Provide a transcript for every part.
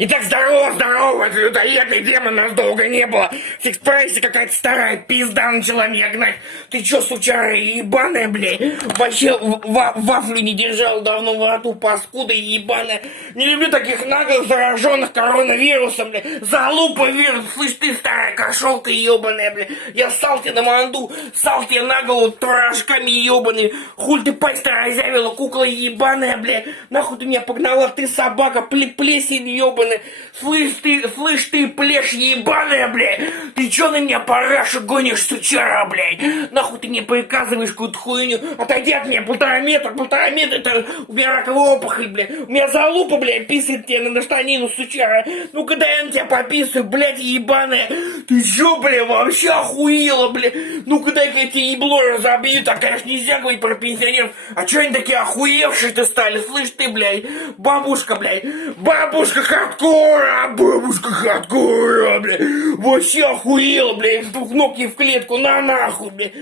Итак, здорово, людоедный демон, нас долго не было. В фикс-прайсе какая-то старая пизда начала меня гнать. Ты чё, сучара ебаная, блядь? Вообще вафлю не держал давно во рту, паскуда ебаная. Не люблю таких наглых зараженных коронавирусом, блядь. Залупа вирус, слышь ты, старая кошелка ебаная, блядь. Я ссал тебе на манду, ссал тебе на голову творожками ебаные. Хуль ты пасть-то разявила, кукла ебаная, блядь. Нахуй ты меня погнала, ты собака, плесень ебаная. Слышь ты, плешь ебаная, блядь. Ты чё на меня парашу гонишь, сучара, блядь? Нахуй ты мне приказываешь какую-то хуйню? Отойди от меня, полтора метра, это у меня раковая опухоль, блядь. У меня залупа, блядь, писает тебе на штанину, сучара. Ну когда я на тебя пописываю, блядь, ебаная. Ты чё, блядь, вообще охуела, блядь? Ну когда я тебе ебло разобью, так, конечно, нельзя говорить про пенсионеров. А чё они такие охуевшие-то стали? Слышь ты, блядь, бабушка, хардкора, бабушка хардкора, блядь. Вообще охуела, блядь, двух ног в клетку, нахуй, блядь.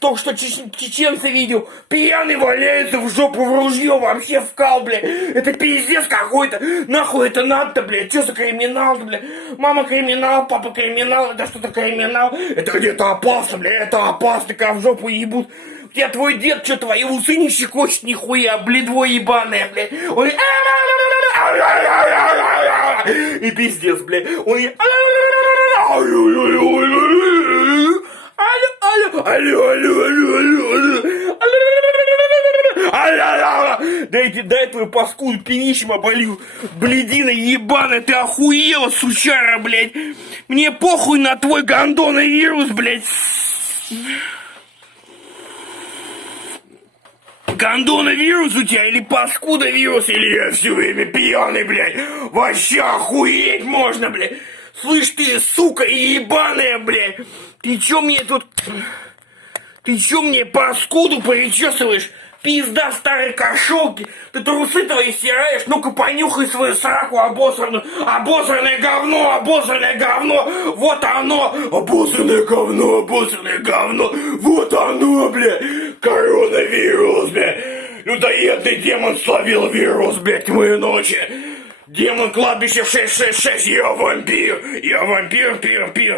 Только что чеченца видел, пьяный валяется в жопу в ружье, вообще вкал, блядь. Это пиздец какой-то. Нахуй это надо-то, блядь. Что за криминал-то, блядь? Мама криминал, папа криминал. Это что-то криминал? Это где-то опасно, блядь. Это опасно, когда в жопу ебут. У тебя твой дед, что твои усы не щекочет нихуя, бледво ебаное, блядь. Он и пиздец, блядь. Он дай твою паскуду пивищем оболью. Блядина ебаная, ты охуела, сучара, блядь. Мне похуй на твой гондоновирус, блядь. Гондоновирус у тебя или паскудовирус, или я все время пьяный, блядь. Вообще охуеть можно, блядь. Слышь ты, сука ебаная, блядь. Ты чё мне тут... Ты чё мне паскуду причесываешь? Пизда старой кошелки. Ты трусы твои стираешь. Ну-ка понюхай свою сраку обосранную. Обосранное говно. Вот оно. Обосранное говно. Вот оно, бля. Коронавирус, бля. Людоедный демон словил вирус, блядь, тьмы ночи. Демон кладбище в 666, я вампир,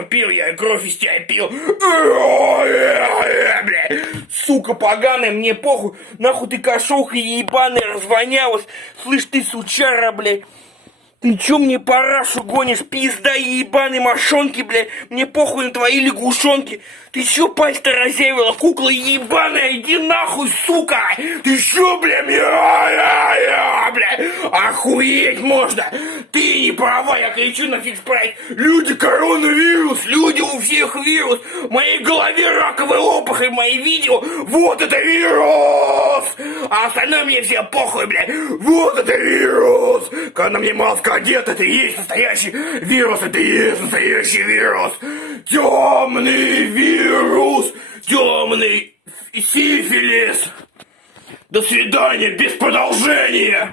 пил, я кровь из тебя пил. Бля. Сука поганая, мне похуй, нахуй ты кошелка ебаная развонялась. Слышь ты, сучара, блядь. Ты чё мне парашу гонишь, пизда ебаной мошонки, блядь? Мне похуй на твои лягушонки. Ты чё пасть-то разъявила, кукла ебаная? Иди нахуй, сука! Ты чё, блядь, бля? Охуеть можно! Ты не права, я кричу на фикс-прайс. Люди коронавирус, люди у всех вирус. В моей голове раковая опухоль, мои видео. Вот это вирус! А остальное мне все похуй, блядь. Вот это вирус! Когда мне маска одета, это и есть настоящий вирус, это и есть настоящий вирус. Темный вирус, темный сифилис. До свидания, без продолжения.